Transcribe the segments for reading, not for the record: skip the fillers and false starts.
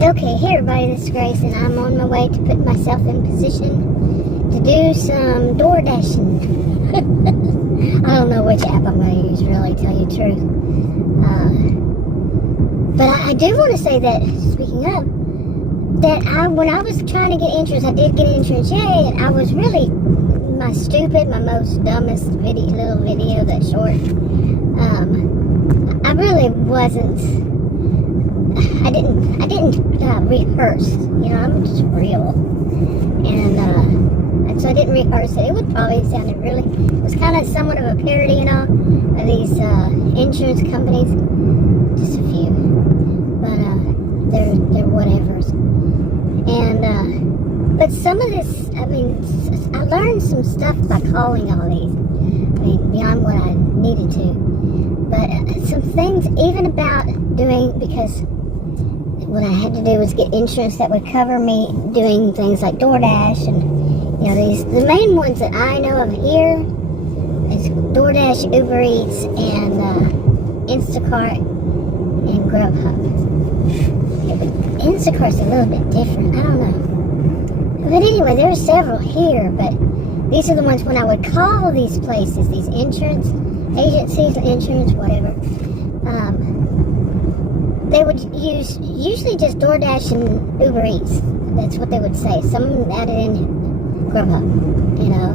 Okay, hey everybody, this is Grace, and I'm on my way to put myself in position to do some Doordashing. I don't know which app I'm going to use, really, to tell you the truth. But I do want to say that, speaking of, that when I was trying to get insurance, I did get insurance, yay, and I was really my most dumbest little video, that short. I really wasn't. I didn't rehearse. You know, I'm just real, and so I didn't rehearse it. It would probably sounded really. It was kind of somewhat of a parody, you know, of these insurance companies. Just a few, but they're whatevers. And but some of this, I mean, I learned some stuff by calling all these. I mean, beyond what I needed to. But some things, even about doing, because what I had to do was get insurance that would cover me doing things like DoorDash and, you know, the main ones that I know of here is DoorDash, Uber Eats, and Instacart and Grubhub. Yeah, but Instacart's a little bit different. I don't know. But anyway, there are several here, but these are the ones when I would call these places, these insurance agencies, insurance, whatever. They would use usually just DoorDash and Uber Eats. That's what they would say. Some added in Grubhub, you know.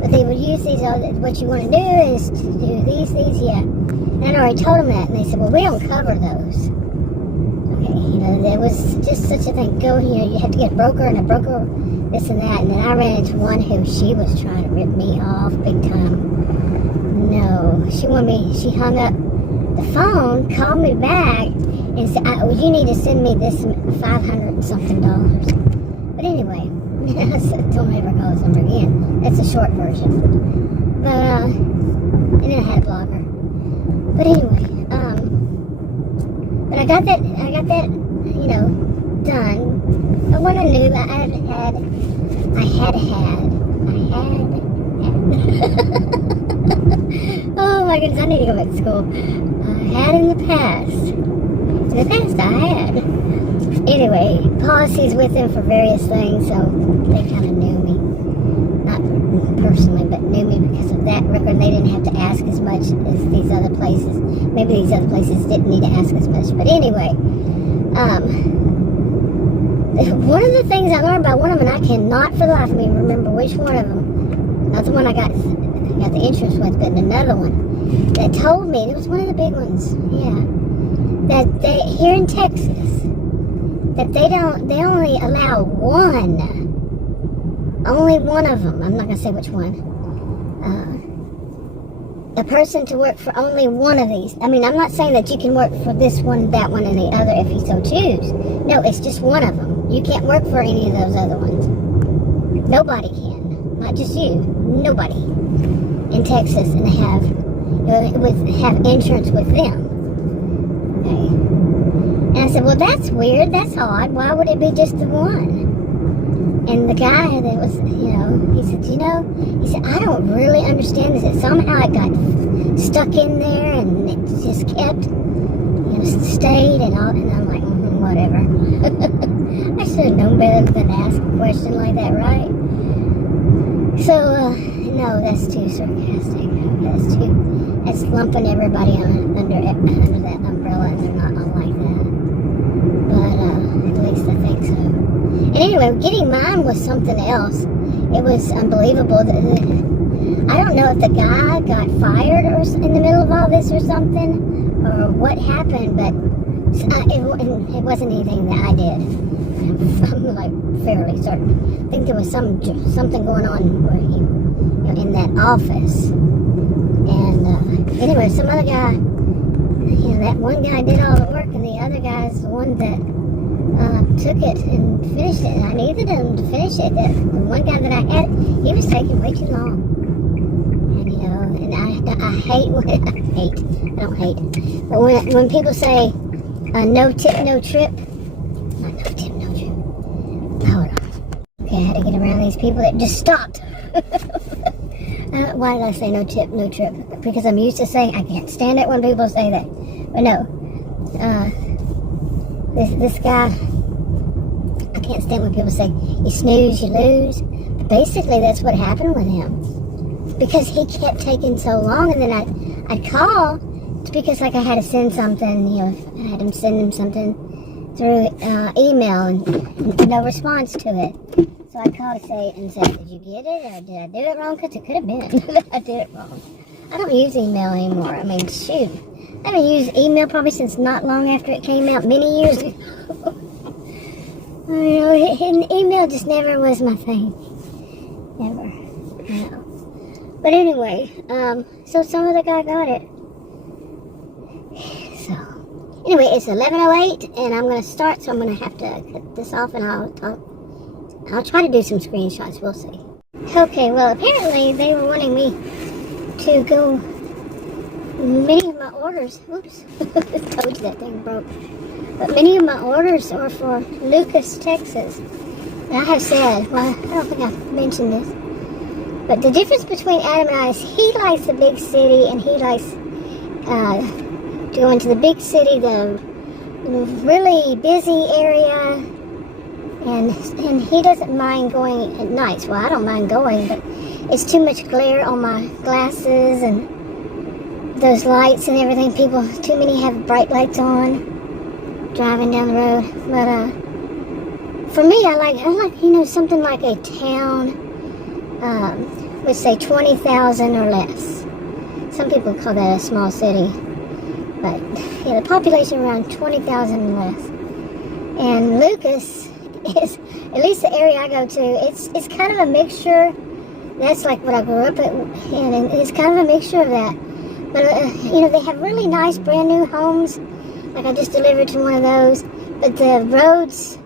But they would use these. What you want to do is to do these, yeah. And I already told them that, and they said, "Well, we don't cover those." Okay, you know, there was just such a thing. Go here, you have to get a broker, and a broker, this and that. And then I ran into one who she was trying to rip me off big time. No, she hung up the phone, called me back, and said, you need to send me this $500 and something. But anyway, don't ever call this number again. That's a short version. But, and then I had a blogger. But anyway, but I got that, you know, done. But what I knew, I had oh my goodness, I need to go back to school. I had in the past. In the past I had. Anyway, policies with them for various things, so they kind of knew me. Not personally, but knew me because of that record. They didn't have to ask as much as these other places. Maybe these other places didn't need to ask as much. But anyway, one of the things I learned about one of them, and I cannot for the life of me remember which one of them, not the one I got the insurance with, but another one that told me, it was one of the big ones, yeah, that they, here in Texas, that they only allow only one of them, I'm not going to say which one, a person to work for only one of these. I mean, I'm not saying that you can work for this one, that one, and the other if you so choose. No, it's just one of them. You can't work for any of those other ones. Nobody can. Not just you. Nobody in Texas, and have insurance with them. Okay. And I said, well, that's weird. That's odd. Why would it be just the one? And the guy that was, you know, he said, I don't really understand this. Somehow it got stuck in there, and it just kept, you know, stayed and all. And I'm like, whatever. I should have known better than to ask a question like that, right? So, no, that's too sarcastic. That's lumping everybody under that umbrella, and they're not all like that. But, at least I think so. And anyway, getting mine was something else. It was unbelievable. I don't know if the guy got fired or in the middle of all this or something, or what happened, but it wasn't anything that I did. I'm like fairly certain. I think there was something going on where he, you know, in that office. And anyway, some other guy, you know, that one guy did all the work, and the other guy's the one that took it and finished it. And I needed him to finish it. The one guy that I had, he was taking way too long. And you know, and I don't hate. But when people say no tip, no trip. Not no tip, no trip. Hold on. Okay, I had to get around these people that just stopped. Why did I say no tip, no trip? Because I'm used to saying, I can't stand it when people say that. But no. This guy can't stand when people say, you snooze, you lose. But basically, that's what happened with him. Because he kept taking so long, and then I'd call. It's because, like, I had to send something, you know, I had to send him something through email, and no response to it. So I called to say, did you get it, or did I do it wrong? Because it could have been that I did it wrong. I don't use email anymore. I mean, shoot. I haven't used email probably since not long after it came out, many years ago. You know, email just never was my thing. Never. No. But anyway, so some of the guy got it. So, anyway, it's 11:08, and I'm going to start, so I'm going to have to cut this off, and I'll try to do some screenshots. We'll see. Okay, well, apparently they were wanting me to go. Many of my orders, oops, I told you that thing broke. But many of my orders are for Lucas, Texas. And I have said, well, I don't think I've mentioned this, but the difference between Adam and I is he likes the big city, and he likes to go into the big city, the really busy area, and he doesn't mind going at nights. Well, I don't mind going, but it's too much glare on my glasses and those lights and everything. People, too many have bright lights on driving down the road. But for me, I like something like a town, let's say 20,000 or less. Some people call that a small city, but yeah, the population around 20,000 and less. And Lucas is, at least the area I go to, it's kind of a mixture. That's like what I grew up in, and it's kind of a mixture of that. But, they have really nice brand new homes. Like I just delivered to one of those. But the roads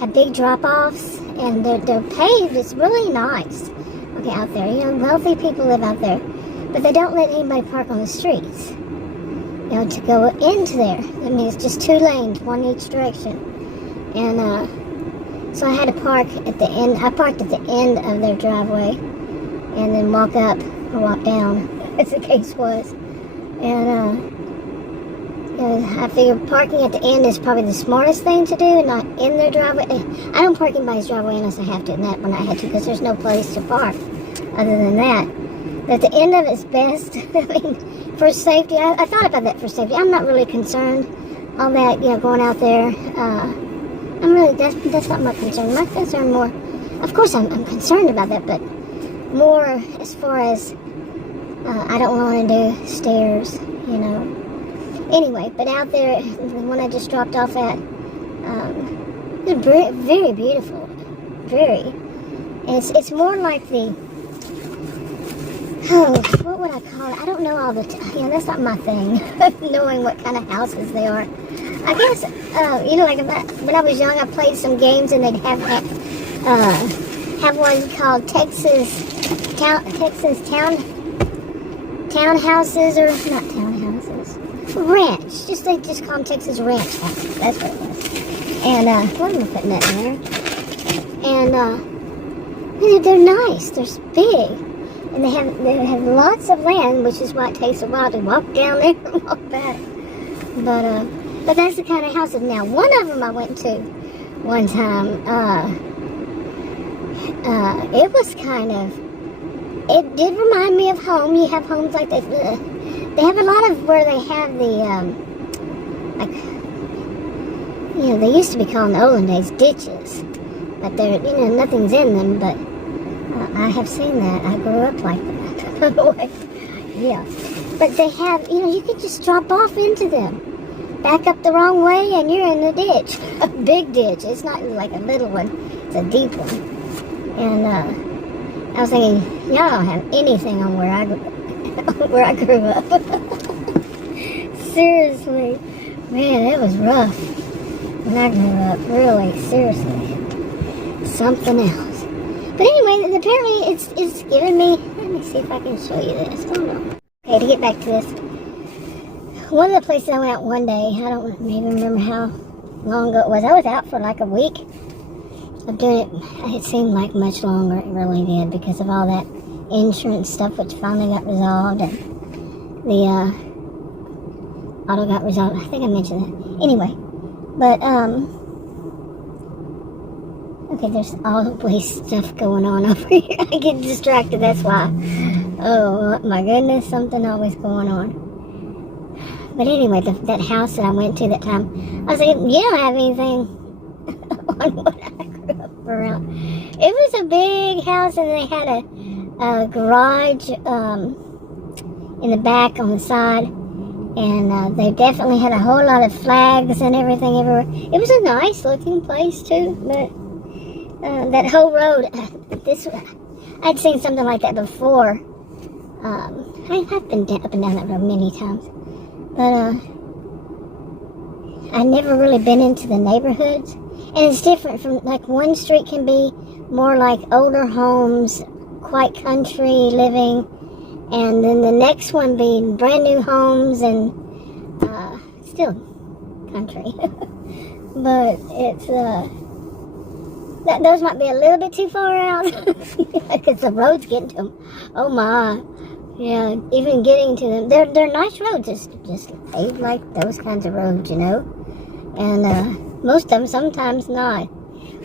have big drop-offs, and they're paved. It's really nice. Okay, out there. Wealthy people live out there. But they don't let anybody park on the streets. To go into there. I mean, it's just 2 lanes, one each direction. And, so I had to park at the end. I parked at the end of their driveway, and then walk up or walk down, as the case was. And I figured parking at the end is probably the smartest thing to do, and not in their driveway. I don't park in anybody's driveway unless I have to, and that one I had to, because there's no place to park other than that. But the end of it's best. I mean, for safety, I thought about that for safety. I'm not really concerned all that, going out there. That's not my concern. My concern more, of course I'm concerned about that, but more as far as I don't want to do stairs, Anyway, but out there, the one I just dropped off at, it's very beautiful, very. And it's more like what would I call it? I don't know all the time. That's not my thing, knowing what kind of houses they are. I guess, like when I was young, I played some games, and they'd have one called Texas townhouses, or not townhouses, ranch. They just call them Texas ranch houses. That's what it was. And what am I putting that in there? And they're nice. They're big, and they have lots of land, which is why it takes a while to walk down there and walk back. But that's the kind of houses. Now, one of them I went to one time. It was kind of. It did remind me of home. You have homes like that. They have a lot of where they have the they used to be called in the olden days ditches, but they're nothing's in them. But I have seen that. I grew up like that. Yeah, but they have you can just drop off into them. Back up the wrong way, and you're in the ditch. A big ditch. It's not like a little one. It's a deep one. And I was thinking, y'all don't have anything on where I grew up. Seriously, man, it was rough when I grew up. Really, seriously, something else. But anyway, apparently it's giving me. Let me see if I can show you this. Hold on. Okay, to get back to this. One of the places I went out one day, I don't even remember how long ago it was. I was out for like a week of doing it. It seemed like much longer. It really did, because of all that insurance stuff, which finally got resolved, and the auto got resolved. I think I mentioned that. Anyway, but Okay, there's always stuff going on over here. I get distracted, that's why. Oh my goodness, something always going on. But anyway, that house that I went to that time, I was like, you don't have anything on what I grew up around. It was a big house, and they had a garage in the back on the side, and they definitely had a whole lot of flags and everything everywhere. It was a nice looking place too, but that whole road, I'd seen something like that before. I've been up and down that road many times, but I've never really been into the neighborhoods. And it's different from, like, one street can be more like older homes, quite country living, and then the next one being brand new homes and still country. But it's those might be a little bit too far out because the roads getting to them. Oh my, yeah, even getting to them. They're nice roads, just paved like those kinds of roads, you know. And most of them sometimes not.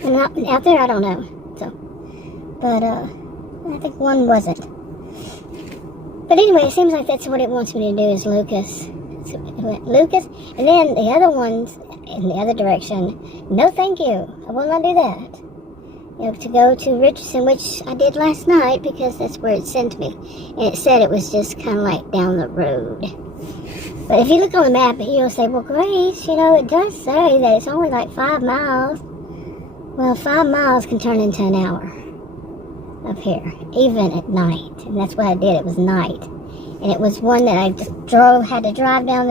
And out there, I don't know. So, but I think one wasn't. But anyway, it seems like that's what it wants me to do is Lucas. So Lucas, and then the other ones in the other direction. No, thank you. I will not do that. You know, to go to Richardson, which I did last night because that's where it sent me, and it said it was just kind of like down the road. But if you look on the map, you'll say, well, Grace, you know, it does say that it's only like 5 miles. Well, 5 miles can turn into an hour up here, even at night. And that's what I did. It was night. And it was one that I just had to drive down.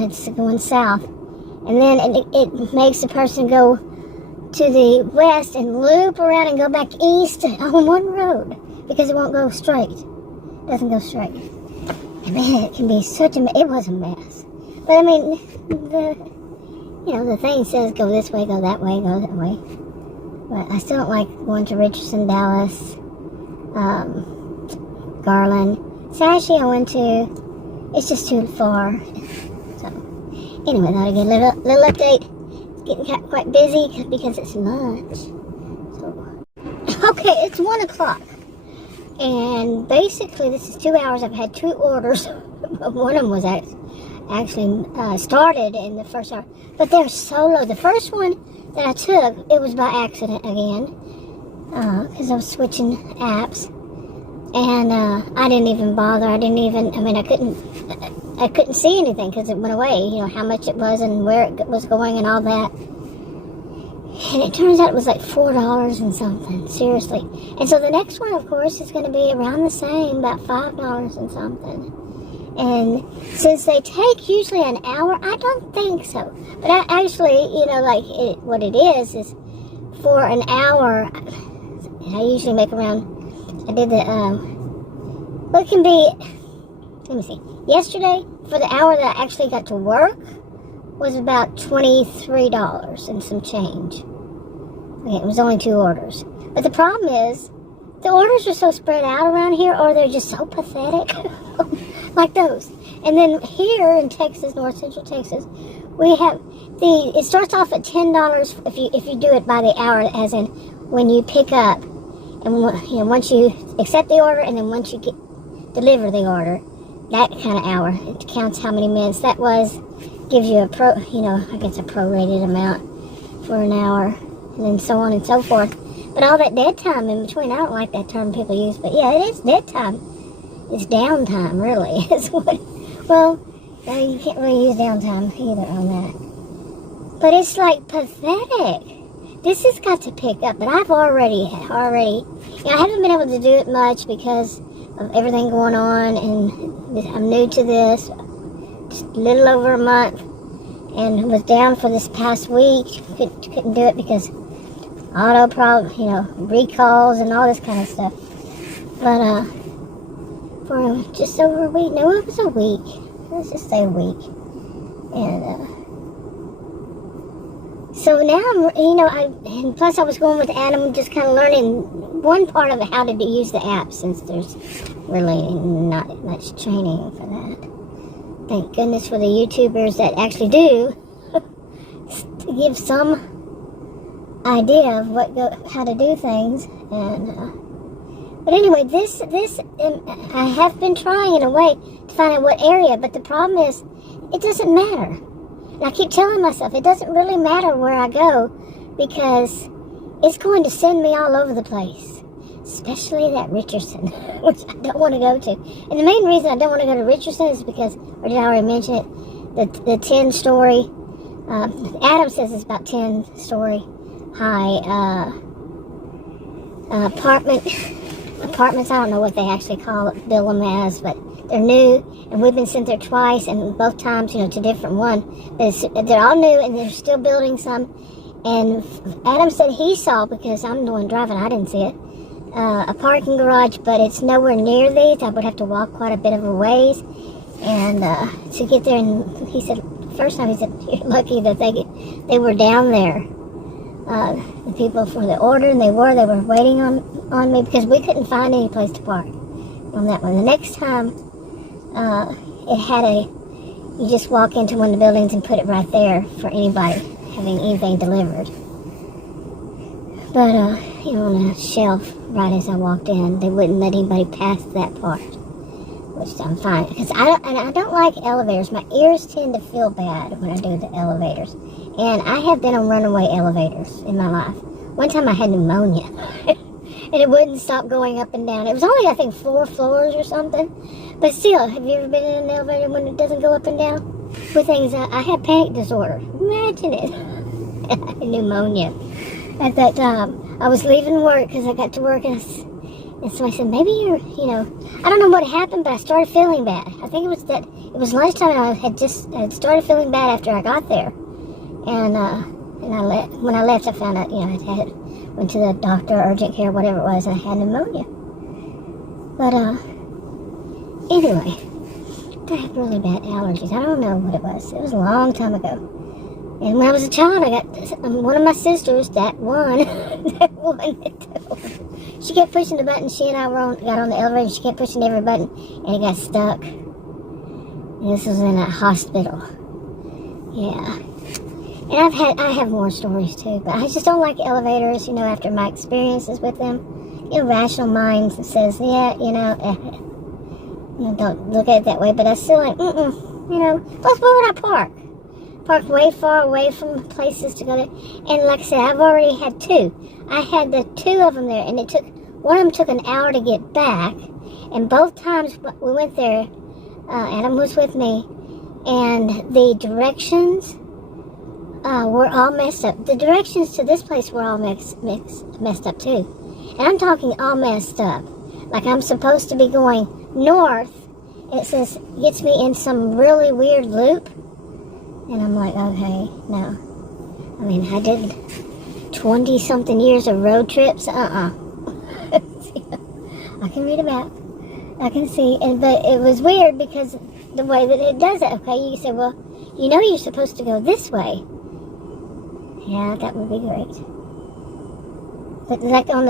It's going south. And then it makes the person go to the west and loop around and go back east on one road because it won't go straight. It doesn't go straight. And man, it can be it was a mess. But I mean, the thing says go this way, go that way, go that way. But I still don't like going to Richardson, Dallas, Garland. Sashi I went to, it's just too far. So, anyway, that'll get a little update. It's getting quite busy because it's lunch. So, okay, it's 1 o'clock. And basically, this is 2 hours. I've had 2 orders. One of them was actually started in the first hour. But they're so low. The first one that I took, it was by accident again. Because I was switching apps. And I didn't even bother. I couldn't see anything because it went away. You know, how much it was and where it was going and all that. And it turns out it was like $4 and something, seriously. And so the next one, of course, is going to be around the same, about $5 and something. And since they take usually an hour, I don't think so. But I actually, you know, what it is for an hour, I usually make around, I did the, well, it can be, let me see. Yesterday, for the hour that I actually got to work, was about $23 and some change. Okay, it was only 2 orders. But the problem is, the orders are so spread out around here, or they're just so pathetic. Like those. And then here in Texas, North Central Texas, we have it starts off at $10 if you do it by the hour, as in when you pick up, and you know, once you accept the order, and then once you deliver the order, that kind of hour, it counts how many minutes that was, gives you I guess a prorated amount for an hour, and then so on and so forth. But all that dead time in between, I don't like that term people use, but yeah, it is dead time. It's downtime, really. You can't really use downtime either on that. But it's like pathetic. This has got to pick up, but I've already, I haven't been able to do it much because of everything going on, and I'm new to this, just a little over a month, and was down for this past week. Couldn't do it because auto problem, recalls and all this kind of stuff. But for just over a week, no, it was a week. Let's just say a week, and so now and plus I was going with Adam, just kind of learning one part of how to use the app, since there's really not much training for that. Thank goodness for the YouTubers that actually do give some idea of how to do things. And but anyway, this I have been trying in a way to find out what area, but the problem is it doesn't matter. And I keep telling myself it doesn't really matter where I go because it's going to send me all over the place, especially that Richardson, which I don't want to go to. And the main reason I don't want to go to Richardson is because, or did I already mention it, the 10-story, Adam says it's about 10-story high apartments. I don't know what they actually bill them as, but they're new, and we've been sent there twice, and both times, to different one. But they're all new, and they're still building some. And Adam said he saw, because I'm the one driving, I didn't see it, a parking garage, but it's nowhere near these. I would have to walk quite a bit of a ways, and to get there. And he said, first time he said, you're lucky that they were down there. The people for the order, and they were waiting on me because we couldn't find any place to park on that one. The next time, it had you just walk into one of the buildings and put it right there for anybody having anything delivered. But, on a shelf right as I walked in, they wouldn't let anybody pass that part, which I'm fine, because I don't like elevators. My ears tend to feel bad when I do the elevators. And I have been on runaway elevators in my life. One time I had pneumonia, and it wouldn't stop going up and down. It was only, I think, 4 floors or something. But still, have you ever been in an elevator when it doesn't go up and down? With things, I had panic disorder. Imagine it. I had pneumonia. At that time, I was leaving work because I got to work, and somebody said, maybe you're, I don't know what happened, but I started feeling bad. I think it was lunchtime, and I had started feeling bad after I got there. And when I left, I found out, went to the doctor, urgent care, whatever it was, and I had pneumonia. But, anyway, I had really bad allergies. I don't know what it was. It was a long time ago. And when I was a child, I got one of my sisters, that one, she kept pushing the button. She and I got on the elevator, and she kept pushing every button, and it got stuck. And this was in a hospital. Yeah. And I have more stories too, but I just don't like elevators, after my experiences with them. Rational mind says, don't look at it that way, but I still like, plus where would I park? Park way far away from places to go to. And like I said, I've already had 2. I had the 2 of them there, and one of them took an hour to get back, and both times we went there, Adam was with me, and the directions were all messed up. The directions to this place were all messed up too. And I'm talking all messed up. Like I'm supposed to be going north, and it says, gets me in some really weird loop. And I'm like, okay, no. I mean, I did 20-something years of road trips. I can read about. I can see. But it was weird because the way that it does it. Okay, you say, well, you're supposed to go this way. Yeah, that would be great. But like let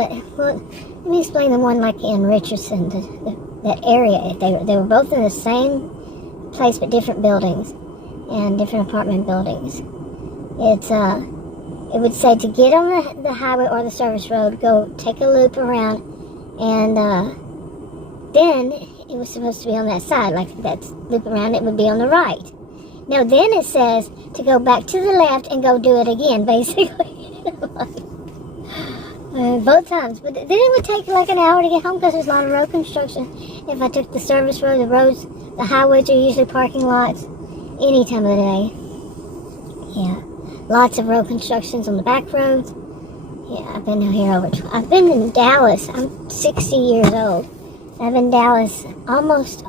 me explain the one like in Richardson, that area. They were both in the same place but different buildings and different apartment buildings. It would say to get on the highway or the service road, go take a loop around, and then it was supposed to be on that side, like that loop around. It would be on the right. Now then it says to go back to the left and go do it again, basically. Both times. But then it would take like an hour to get home because there's a lot of road construction. If I took the service road, the highways are usually parking lots any time of the day. Yeah. Lots of road constructions on the back roads. Yeah, I've been here I've been in Dallas. I'm 60 years old. I've been in Dallas almost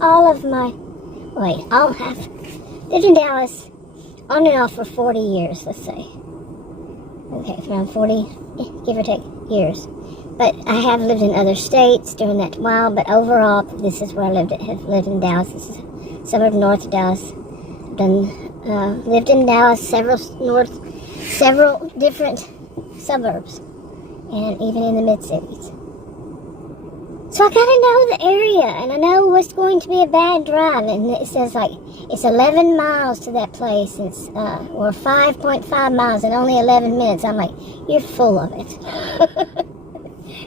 all of my... I've lived in Dallas on and off for 40 years, let's say. Okay, around 40, give or take, years. But I have lived in other states during that while, but overall, this is where I have lived in Dallas. This is a suburb north of Dallas. I've lived in Dallas, several different suburbs, and even in the mid-cities. So I gotta know the area, and I know what's going to be a bad drive, and it says like it's 11 miles to that place. It's or 5.5 miles in only 11 minutes. I'm like, you're full of it.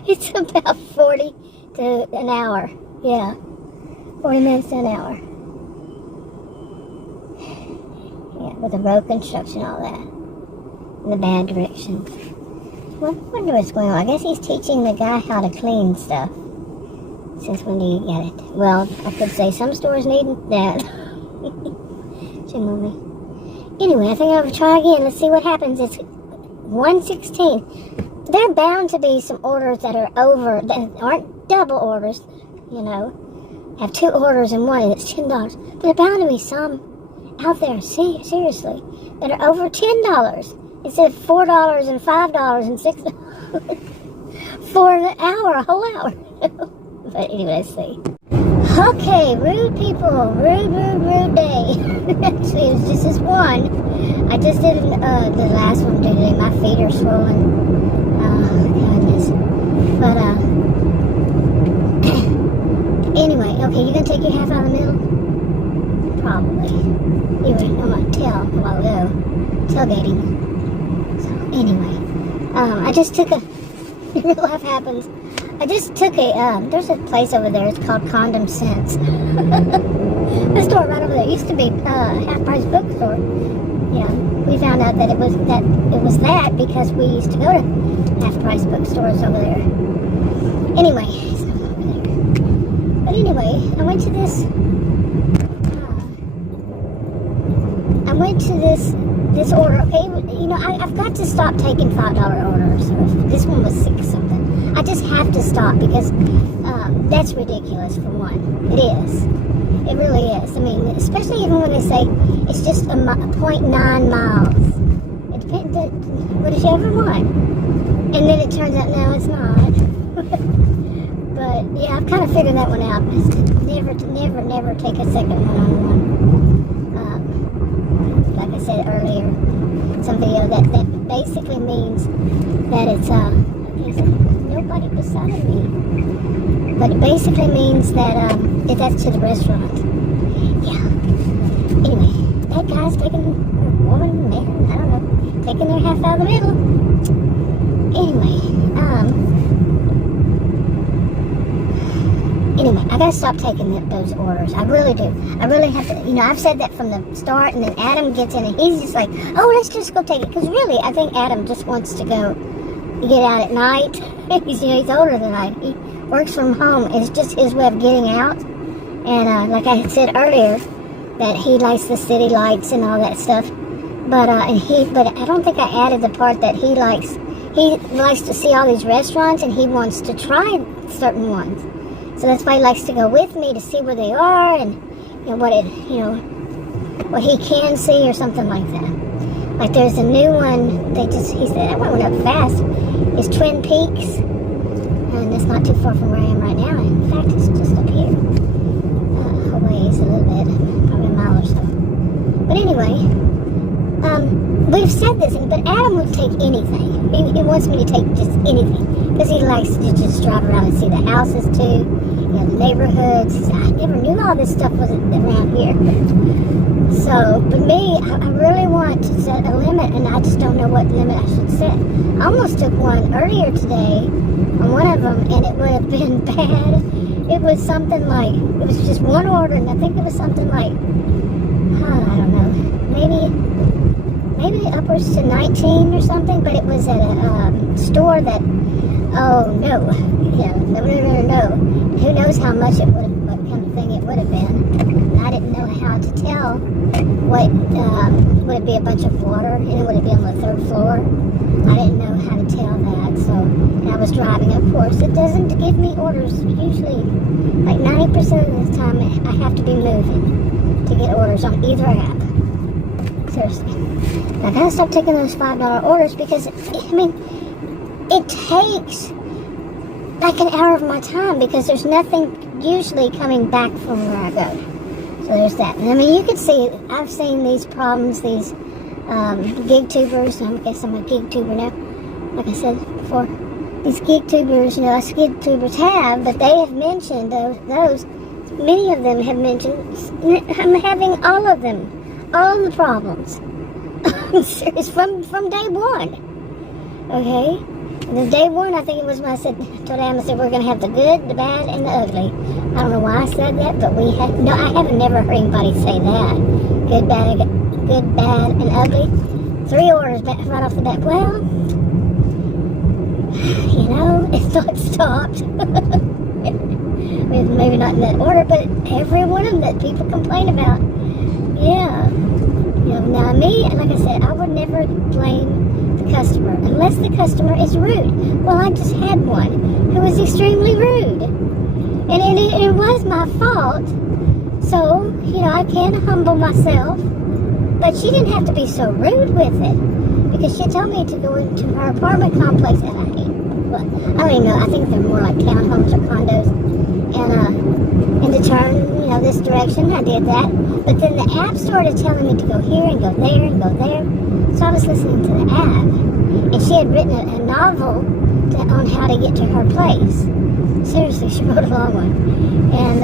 It's about 40 to an hour. Yeah, 40 minutes to an hour. Yeah, with the road construction, all that, in the bad direction. Well, I wonder what's going on. I guess he's teaching the guy how to clean stuff. Since when do you get it? Well, I could say some stores need that. Anyway, I think I'll try again. Let's see what happens. It's 1:16. There are bound to be some orders that are over, that aren't double orders, you know. Have 2 orders in one, and it's $10. There are bound to be some out there, seriously, that are over $10. Instead of $4 and $5 and $6 for an hour, a whole hour. But anyway, let's see. Okay, rude people, rude day. Actually, it was just this one. I just did the last one today. My feet are swollen. Oh, goodness. But, anyway, okay, you gonna take your half out of the middle? Probably. You were on my tail a while ago. Tailgating. So, anyway, I just took a, real life happens. I just took there's a place over there, it's called Condom Sense. The store right over there. It used to be Half Price Bookstore. Yeah, we found out that it was that because we used to go to Half Price Bookstores over there. Anyway, it's not over there. But anyway, I went to this order. Okay, you know, I've got to stop taking $5 orders. This one was $6 something. I just have to stop because that's ridiculous for one. It is. It really is. I mean, especially even when they say it's just a 0.9 miles. It depends whichever one. And then it turns out, no, it's not. But yeah, I've kind of figured that one out. Never take a second one-on-one. Like I said earlier, some video that basically means that it's nobody beside me. But it basically means that that's to the restaurant. Yeah. Anyway, that guy's taking, or woman, man, I don't know, taking their half out of the middle. Anyway, I gotta stop taking those orders. I really do. I really have to, you know, I've said that from the start, and then Adam gets in and he's just like, oh, let's just go take it. Because really, I think Adam just wants to go get out at night. He's older than I. He works from home. It's just his way of getting out. And like I said earlier, that he likes the city lights and all that stuff. But I don't think I added the part that he likes to see all these restaurants, and he wants to try certain ones. So that's why he likes to go with me to see where they are, and what he can see or something like that. Like there's a new one. He said that one went up fast. It's Twin Peaks, and it's not too far from where I am right now. In fact, it's just up here, a ways, a little bit, probably a mile or so. But anyway, we've said this, but Adam would take anything. He wants me to take just anything because he likes to just drive around and see the houses too, the neighborhoods. He said, I never knew all this stuff was around here. So, but me, I really want to set a limit, and I just don't know what limit I should set. I almost took one earlier today on one of them, and it would have been bad. It was something like, it was just one order, and I think it was something like, I don't know, maybe upwards to 19 or something, but it was at a store that, oh no, no. Who knows how much it would have, what kind of thing it would have been. I didn't know how to tell what, would it be a bunch of water, and would it be on the 3rd floor? I didn't know how to tell that, so, and I was driving, of course. It doesn't give me orders, usually, like 90% of the time, I have to be moving to get orders on either app. Seriously. I gotta stop taking those $5 orders because, it takes like an hour of my time because there's nothing usually coming back from where I go. So there's that. And you can see, I've seen these problems, these gig tubers. I guess I'm a gig tuber now, like I said before. these geek tubers, us geek tubers have, but they have mentioned those. Many of them have mentioned I'm having all of them, all the problems. I'm serious, from day one. Okay, and the day one, I think it was when I told Adam, I said we're going to have the good, the bad, and the ugly. I don't know why I said that, but I have never heard anybody say that. Good, bad, and ugly. 3 orders right off the bat. Well, it's not stopped. Maybe not in that order, but every one of them that people complain about. Yeah. Now me, like I said, I would never blame the customer unless the customer is rude. Well, I just had one who was extremely rude. And it was my fault. So, I can humble myself. But she didn't have to be so rude with it. Because she told me to go into her apartment complex, and I don't even know, I think they're more like townhomes or condos. And to turn, this direction, I did that. But then the app started telling me to go here and go there and go there. So I was listening to the app. And she had written a novel on how to get to her place. Seriously, she wrote a long one. And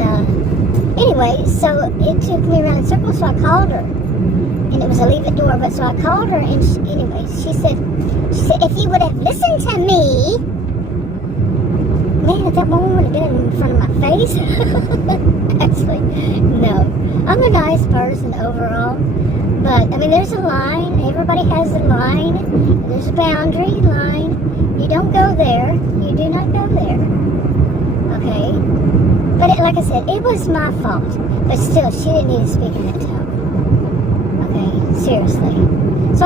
anyway, so it took me around in circles, so I called her. And it was a leave it door, but so I called her, and she said, if you would have listened to me, man, if that woman would have been in front of my face. Actually, no. I'm a nice person overall, but, there's a line. Everybody has a line. There's a boundary line. You don't go there. You do not go there. Okay? But like I said, it was my fault. But still, she didn't need to speak in that tone. Okay? Seriously. So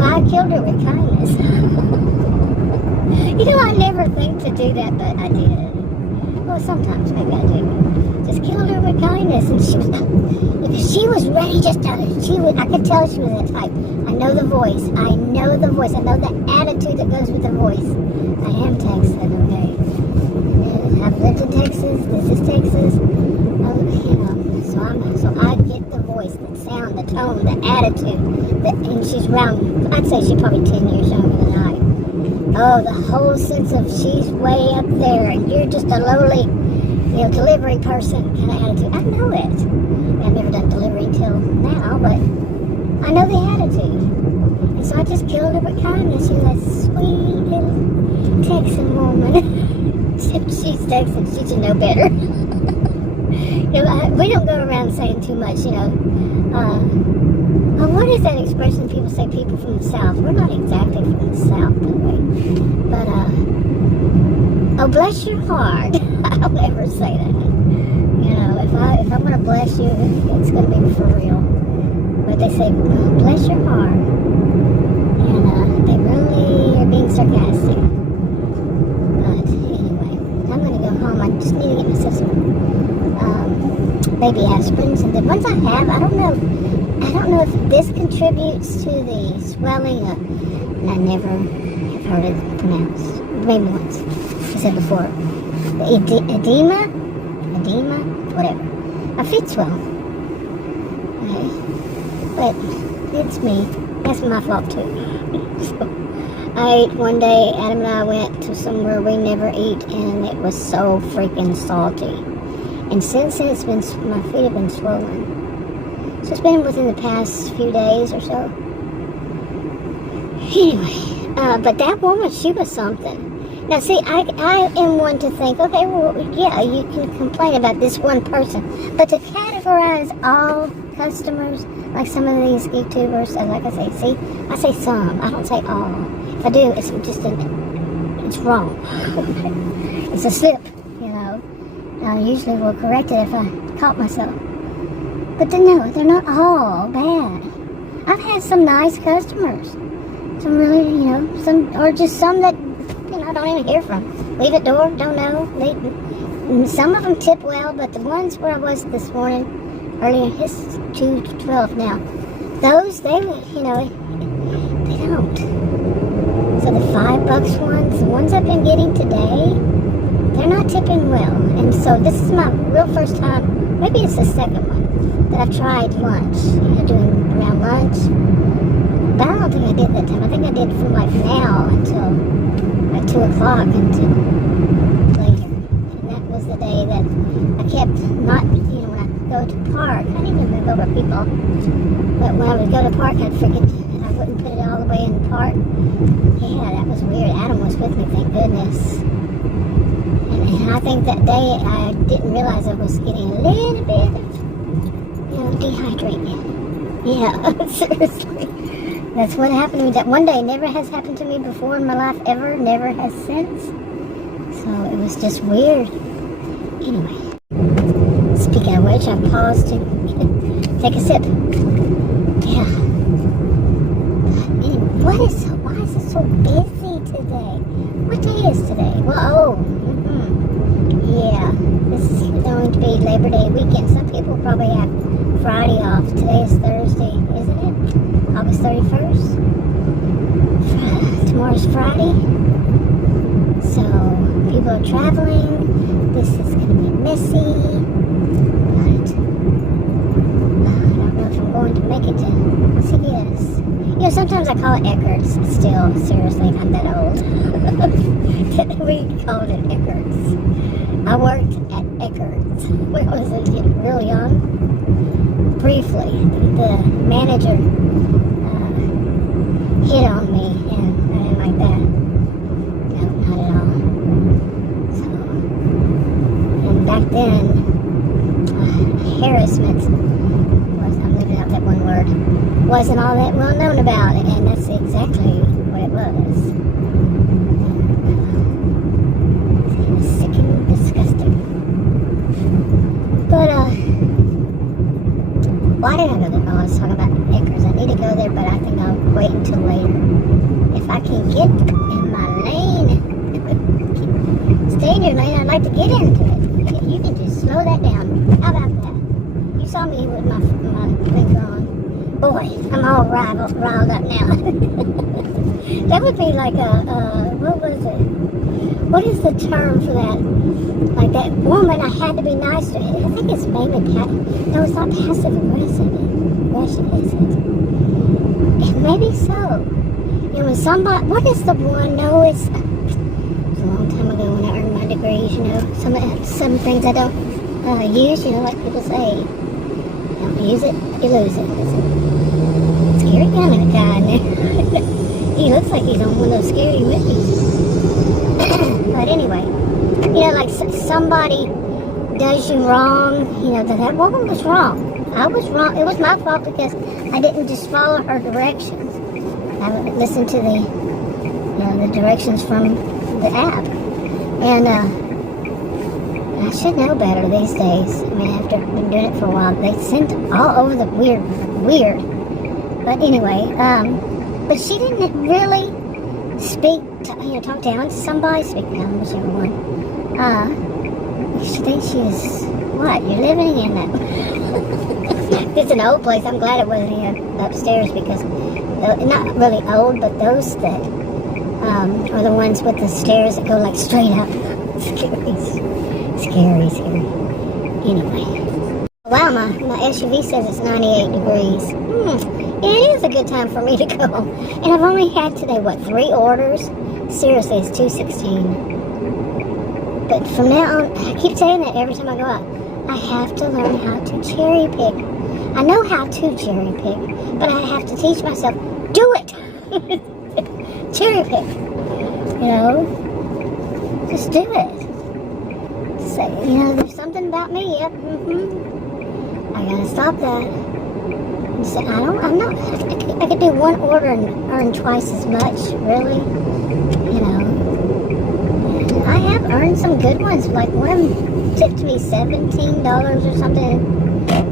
I killed her with kindness. I never think to do that, but I did. Well, sometimes maybe I do. Just killed her with kindness, and she was ready. I could tell she was that type. I know the voice. I know the attitude that goes with the voice. I am Texan, okay? And I've lived in Texas. This is Texas. So I get the voice, the sound, the tone, the attitude. And she's around, I'd say she's probably 10 years younger than I. Oh, the whole sense of she's way up there and you're just a lowly, delivery person kind of attitude. I know it. I've never done delivery until now, but I know the attitude. And so I just killed her with kindness. She's a sweet little Texan woman. She's Texan. She should know better. We don't go around saying too much, what is that expression people say, people from the South? We're not exactly from the South, by the way. But, oh, bless your heart. I don't ever say that. If I'm going to bless you, it's going to be for real. But they say, bless your heart. And they really are being sarcastic. But anyway, I'm going to go home. I just need to get myself some baby aspirins. And then once I have, I don't know if this contributes to the swelling. I never have heard it pronounced. Maybe once. I said before. The edema, whatever. My feet swell. Okay. But it's me. That's my fault too. So, I ate one day, Adam and I went to somewhere we never eat, and it was so freaking salty. And since then, my feet have been swollen. So it's been within the past few days or so. Anyway, but that woman, she was something. Now, see, I am one to think, okay, well, yeah, you can complain about this one person. But to categorize all customers, like some of these YouTubers, and like I say some, I don't say all. If I do, it's it's wrong. It's a slip, I usually will correct it if I caught myself. But then, no, they're not all bad. I've had some nice customers. Some really, some that, I don't even hear from. Leave it door, don't know. Some of them tip well, but the ones where I was this morning, earlier, it's 2:12 now. Those, they don't. So the $5 ones, the ones I've been getting today, they're not tipping well. And so this is my real first time, maybe it's the second one, that I've tried lunch, doing around lunch. But I don't think I did that time. I think I did from like now until like 2 o'clock until later. And that was the day that I kept not, when I go to park, I didn't even move over people. But when I would go to park, I'd forget, I wouldn't put it all the way in the park. Yeah, that was weird. Adam was with me, thank goodness. And I think that day I didn't realize I was getting a little bit dehydrated. Yeah, seriously. That's what happened to me. That one day never has happened to me before in my life, ever. Never has since. So it was just weird. Anyway, speaking of which, I paused to take a sip. Yeah. Anyway, why is it so busy today? What day is today? Well, yeah, this is going to be Labor Day weekend. Some people probably have Friday off. Today is Thursday, isn't it? August 31st. Tomorrow's Friday. So, people are traveling. This is going to be messy. But, I don't know if I'm going to make it to CVS. Sometimes I call it Eckert's. Still, seriously, I'm that old. We called it Eckert's. I worked at Eckert's when I was real young. Briefly, the manager hit on me, and I didn't like that. No, not at all. So, and back then, harassment was, I'm leaving out that one word, wasn't all that well known about it, and that's exactly what it was. It was sick and disgusting. But, why did I go there? Oh, I was talking about Eckers. I need to go there, but I think I'll wait until later. If I can get in my lane, stay in your lane, I'd like to get into it. You can just slow that down. How about that? You saw me with my blinker on. Boy, I'm all riled up now. That would be like what was it? What is the term for that? Like that woman I had to be nice to. I think it's maybe no, it's not passive aggressive. Aggression, is it? Maybe so. When somebody, what is the one? No, it's a long time ago when I earned my degrees. Some things I don't use. Like people say, don't use it, you lose it. Scary kind of guy in there. He looks like he's on one of those scary movies. But anyway, like somebody does you wrong, that woman was wrong. I was wrong. It was my fault because I didn't just follow her directions. I would listen to the directions from the app. And I should know better these days. I mean, after I've been doing it for a while, they sent all over the weird. But anyway, but she didn't really talk down to somebody, speak down, whichever one. She thinks she's, what, you're living in that. It's an old place. I'm glad it wasn't in upstairs because, not really old, but those that are the ones with the stairs that go like straight up. Scary. Anyway. Wow, my SUV says it's 98 degrees. It is a good time for me to go. And I've only had today, 3 orders? Seriously, it's 2:16. But from now on, I keep saying that every time I go out. I have to learn how to cherry pick. I know how to cherry pick, but I have to teach myself, do it! Cherry pick. Just do it. Say, there's something about me, yep, I gotta stop that. Say, I could do one order and earn twice as much, really. I have earned some good ones, like one tipped me $17 or something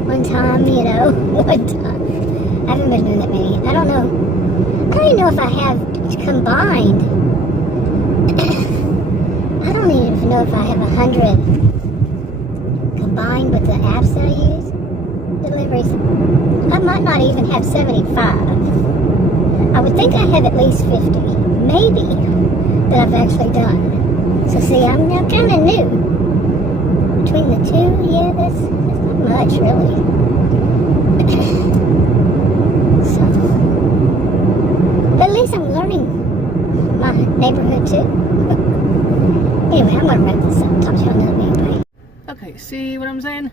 one time, one time. I haven't been doing that many. I don't know. I don't even know if I have combined. I don't even know if I have 100 combined with the apps that I use. Deliveries. I might not even have 75. I would think I have at least 50, maybe, that I've actually done. So see, I'm now kind of new. Between the two, yeah, that's not much, really. So, but at least I'm learning neighborhood too. Anyway, I'm gonna wrap this up. Talk to y'all another video. Bye. Okay, see what I'm saying?